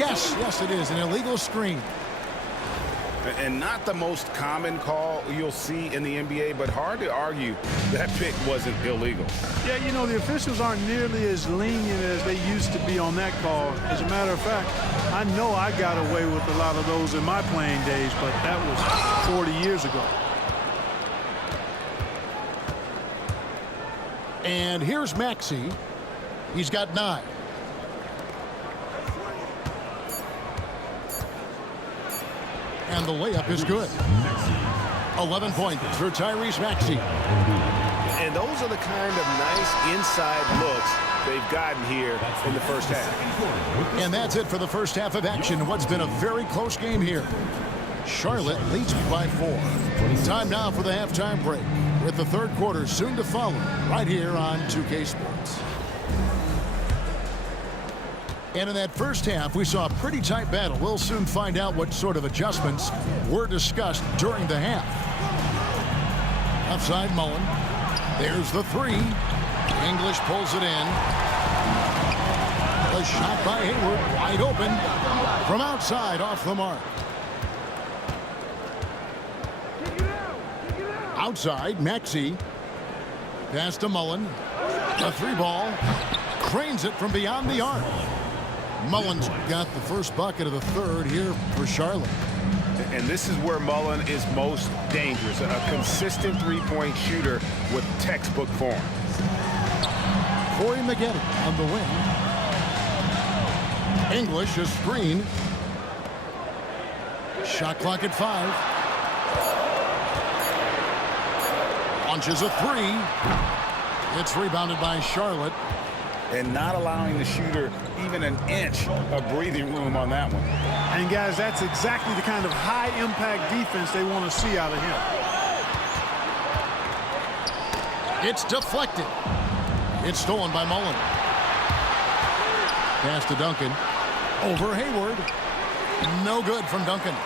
Yes, it is an illegal screen. And not the most common call you'll see in the NBA, but hard to argue that pick wasn't illegal. Yeah, you know, the officials aren't nearly as lenient as they used to be on that call. As a matter of fact, I know I got away with a lot of those in my playing days, but that was 40 years ago. And here's Maxey. He's got 9. And the layup is good. 11 points for Tyrese Maxey. And those are the kind of nice inside looks they've gotten here in the first half. And that's it for the first half of action. What's been a very close game here. Charlotte leads by 4. Time now for the halftime break, with the third quarter soon to follow right here on 2K Sports. And in that first half, we saw a pretty tight battle. We'll soon find out what sort of adjustments were discussed during the half. Outside Mullen. There's the 3. English pulls it in. The shot by Hayward, wide open. From outside, off the mark. Outside, Maxey. Pass to Mullen. The 3 ball. Cranes it from beyond the arc. Mullen's got the first bucket of the third here for Charlotte. And this is where Mullen is most dangerous. A consistent three-point shooter with textbook form. Corey Maggette on the wing. English, a screen. Shot clock at 5. Launches a 3. It's rebounded by Charlotte. And not allowing the shooter even an inch of breathing room on that one. And guys, that's exactly the kind of high-impact defense they want to see out of him. It's deflected. It's stolen by Mullen. Pass to Duncan. Over Hayward. No good from Duncan.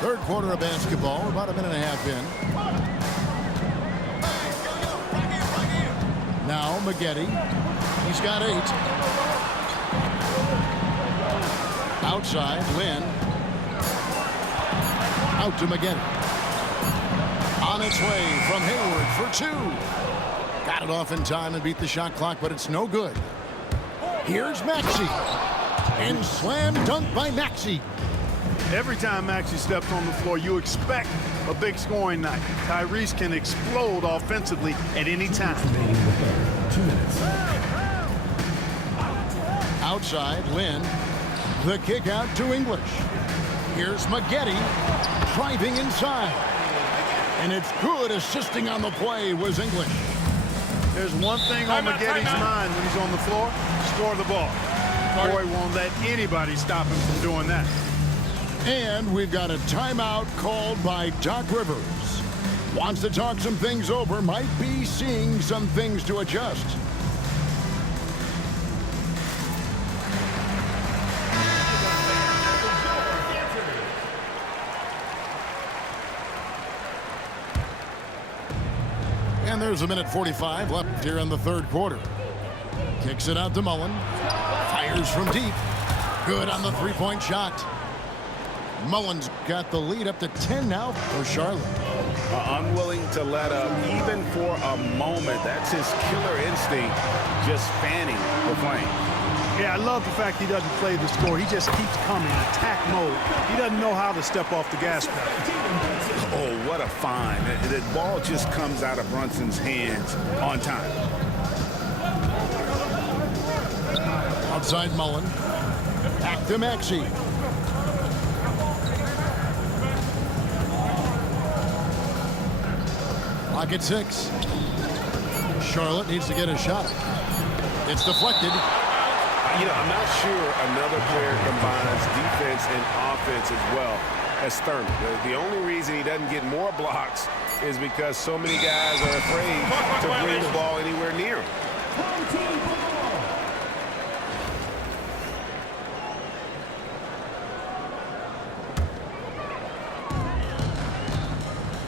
Third quarter of basketball, about a minute and a half in. Now Maggette. He's got 8. Outside, Lynn. Out to Maggette. On its way from Hayward for 2. Got it off in time and beat the shot clock, but it's no good. Here's Maxey. And slam dunk by Maxey. Every time Maxey steps on the floor, you expect a big scoring night. Tyrese can explode offensively at any time. 2 minutes. Outside, Lynn. The kick out to English. Here's Maggette driving inside. And it's good. Assisting on the play was English. There's one thing on Maggetti's mind when he's on the floor: score the ball. Boy won't let anybody stop him from doing that. And we've got a timeout called by Doc Rivers. Wants to talk some things over, might be seeing some things to adjust. And there's a minute 45 left here in the third quarter. Kicks it out to Mullen. Fires from deep. Good on the three-point shot. Mullen's got the lead up to 10 now for Charlotte. Unwilling to let up even for a moment. That's his killer instinct, just fanning the flame. Yeah, I love the fact he doesn't play the score. He just keeps coming, attack mode. He doesn't know how to step off the gas pedal. Oh, what a find. The ball just comes out of Brunson's hands on time. Outside Mullen. Back to Maxey. Clock at 6. Charlotte needs to get a shot. It's deflected. You know, I'm not sure another player combines defense and offense as well as Thurman. The only reason he doesn't get more blocks is because so many guys are afraid to bring the ball anywhere near him.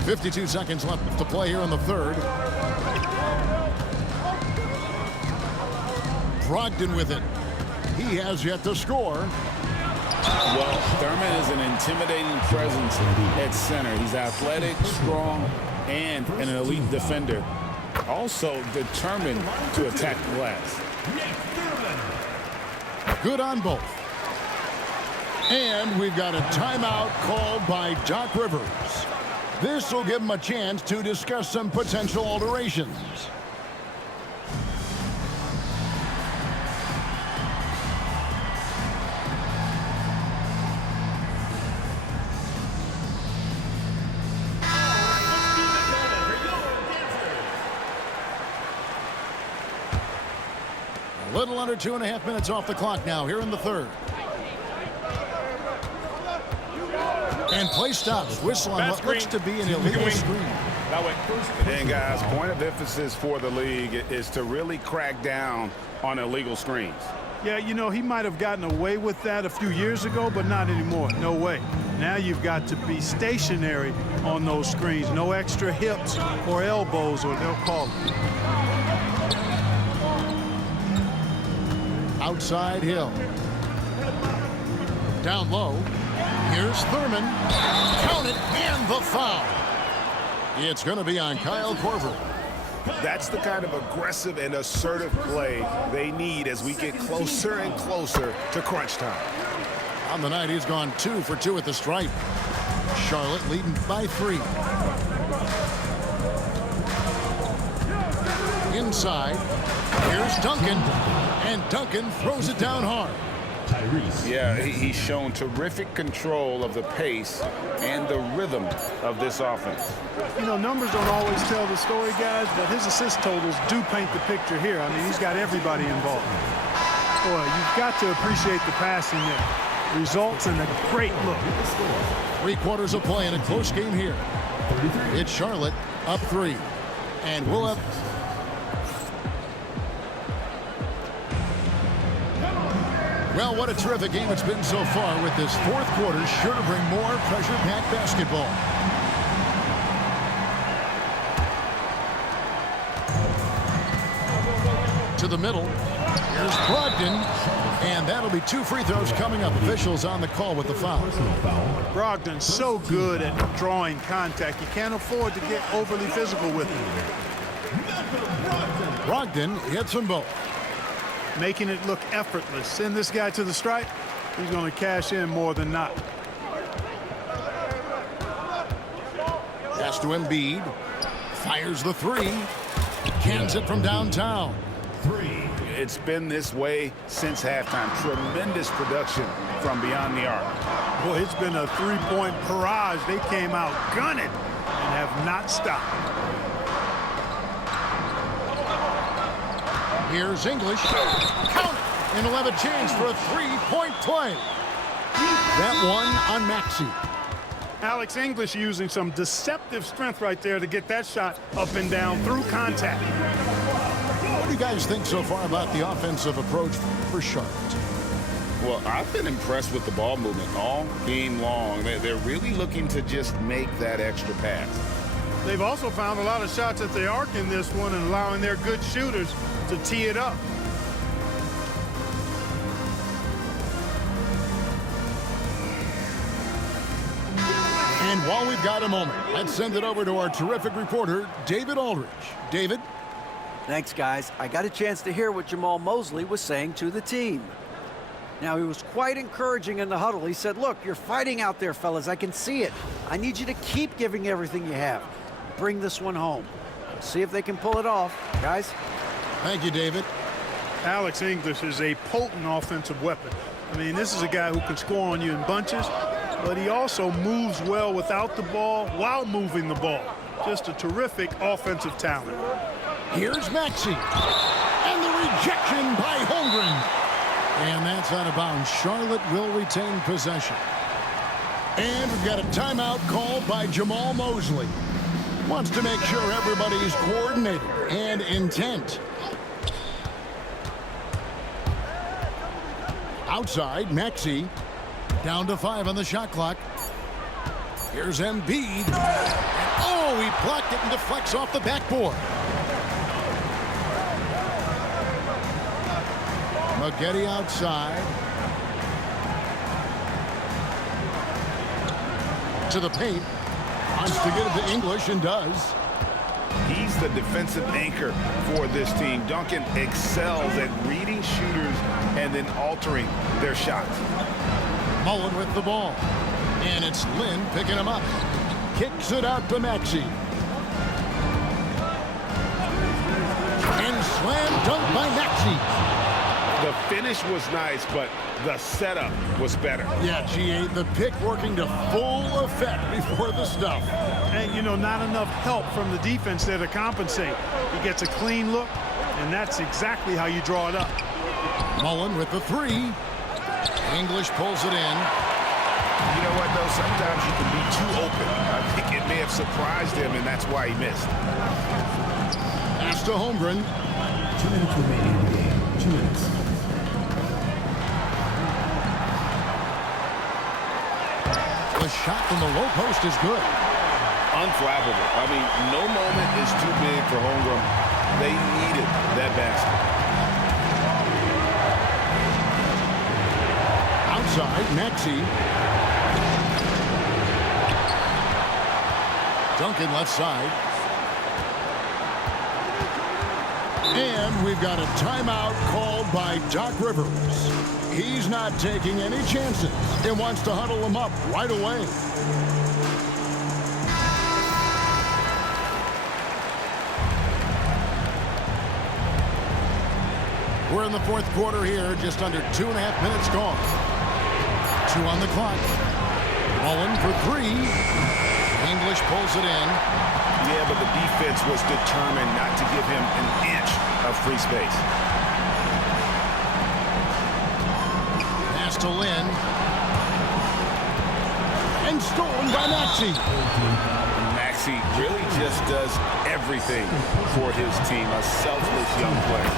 52 seconds left to play here in the third. Brogdon with it. He has yet to score. Well, Thurman is an intimidating presence at center. He's athletic, strong, and an elite defender. Also determined to attack the glass. Good on both. And we've got a timeout called by Doc Rivers. This will give him a chance to discuss some potential alterations. A little under 2.5 minutes off the clock now here in the third. And play stops. Whistle on what looks to be an illegal screen. And guys, point of emphasis for the league is to really crack down on illegal screens. Yeah, you know, he might have gotten away with that a few years ago, but not anymore. No way. Now you've got to be stationary on those screens. No extra hips or elbows, or they'll call it. Outside Hill. Down low. Here's Thurman. Count it, and the foul. It's going to be on Kyle Korver. That's the kind of aggressive and assertive play they need as we get closer and closer to crunch time. On the night, he's gone 2 for 2 at the stripe. Charlotte leading by 3. Inside. Here's Duncan. And Duncan throws it down hard. Yeah, he's shown terrific control of the pace and the rhythm of this offense. You know, numbers don't always tell the story, guys, but his assist totals do paint the picture here. I mean, he's got everybody involved. Boy, you've got to appreciate the passing there. Results in a great look. 3 quarters of play in a close game here. It's Charlotte up 3. And we'll have... Well, what a terrific game it's been so far, with this fourth quarter sure to bring more pressure-packed basketball. To the middle. Here's Brogdon. And that'll be 2 free throws coming up. Officials on the call with the foul. Brogdon's so good at drawing contact. You can't afford to get overly physical with him. Brogdon hits them both. Making it look effortless. Send this guy to the stripe. He's going to cash in more than not. Pass to Embiid. Fires the 3. Cans it from downtown. It's been this way since halftime. Tremendous production from beyond the arc. Boy, it's been a 3-point barrage. They came out gunning and have not stopped. Here's English. Count it. And he'll have a chance for a 3-point play. That one on Maxey. Alex English using some deceptive strength right there to get that shot up and down through contact. What do you guys think so far about the offensive approach for Charlotte? Well, I've been impressed with the ball movement all game long. They're really looking to just make that extra pass. They've also found a lot of shots at the arc in this one and allowing their good shooters to tee it up. And while we've got a moment, let's send it over to our terrific reporter, David Aldridge. David? Thanks, guys. I got a chance to hear what Jamal Mosley was saying to the team. Now, he was quite encouraging in the huddle. He said, look, you're fighting out there, fellas. I can see it. I need you to keep giving everything you have. Bring this one home. See if they can pull it off. Guys? Thank you, David. Alex English is a potent offensive weapon. I mean, this is a guy who can score on you in bunches, but he also moves well without the ball while moving the ball. Just a terrific offensive talent. Here's Maxey. And the rejection by Holmgren. And that's out of bounds. Charlotte will retain possession. And we've got a timeout called by Jamal Mosley. Wants to make sure everybody's coordinated and intent. Outside, Maxey. Down to 5 on the shot clock. Here's Embiid. Oh, he blocked it and deflects off the backboard. Maggette outside. To the paint. Wants to get it to English and does. He's the defensive anchor for this team. Duncan excels at reading shooters and then altering their shots. Mullen with the ball. And it's Lynn picking him up. Kicks it out to Maxey. And slam dunk by Maxey. The finish was nice, but the setup was better. Yeah, GA, the pick working to full effect before the stuff. And, you know, not enough help from the defense there to compensate. He gets a clean look, and that's exactly how you draw it up. Mullen with the three. English pulls it in. You know what, though? Sometimes you can be too open. I think it may have surprised him, and that's why he missed. Pass to Holmgren. 2 minutes remaining in the game. 2 minutes. The shot from the low post is good. Unflappable. I mean, no moment is too big for Holmgren. They needed that basket. Outside, Maxey. Duncan left side. And we've got a timeout called by Doc Rivers. He's not taking any chances and wants to huddle them up right away. We're in the fourth quarter here, just under 2.5 minutes gone. 2 on the clock. Mullen for three. English pulls it in. Yeah, but the defense was determined not to give him an inch of free space. Pass to Lynn. And stolen by Maxey. Maxey really just does everything for his team. A selfless young player.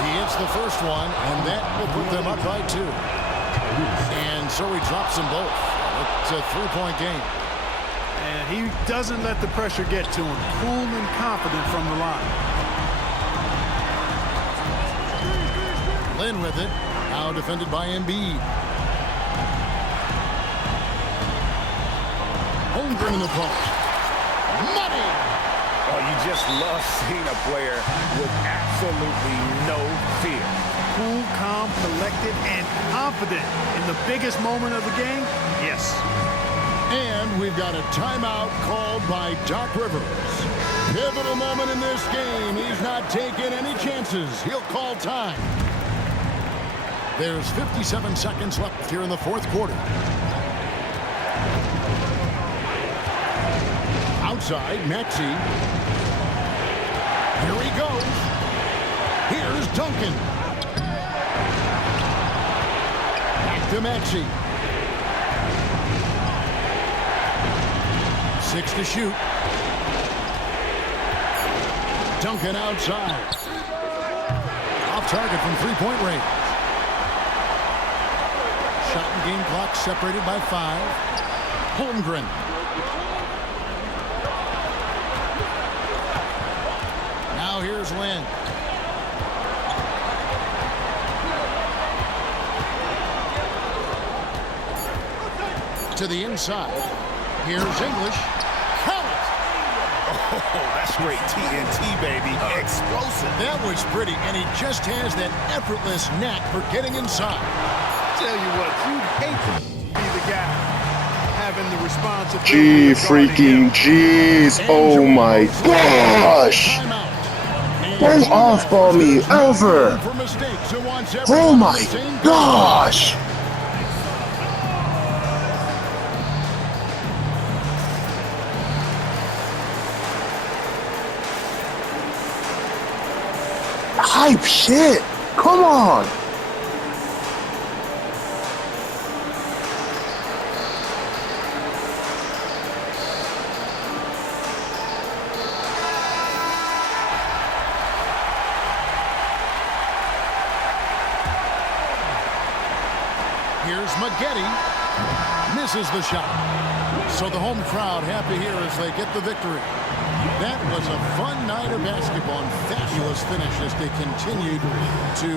He hits the first one, and that will put them up by 2. And so he drops them both. It's a 3-point game. And he doesn't let the pressure get to him. Cool and confident from the line. Lynn with it. Now defended by Embiid. Holmgren in the post. Money! Oh, you just love seeing a player with absolutely no fear. Cool, calm, collected, and confident in the biggest moment of the game. Yes. And we've got a timeout called by Doc Rivers. Pivotal moment in this game. He's not taking any chances. He'll call time. There's 57 seconds left here in the fourth quarter. Outside, Maxey. Here he goes. Here's Duncan. Back to Maxey. 6 to shoot. Duncan outside. Off target from three-point range. Shot and game clock separated by 5. Holmgren. Now here's Lynn. To the inside. Here's English. Count it! Oh, that's great TNT, baby. Explosive. That was pretty, and he just has that effortless knack for getting inside. Tell you what, you'd hate to be the guy having the responsibility. Gee, freaking jeez. Oh my gosh. Don't off-ball me ever. Oh my gosh. Hype shit. Come on. Here's Maggette. Misses the shot. So the home crowd happy here as they get the victory. That was a fun night of basketball and fabulous finish as they continued to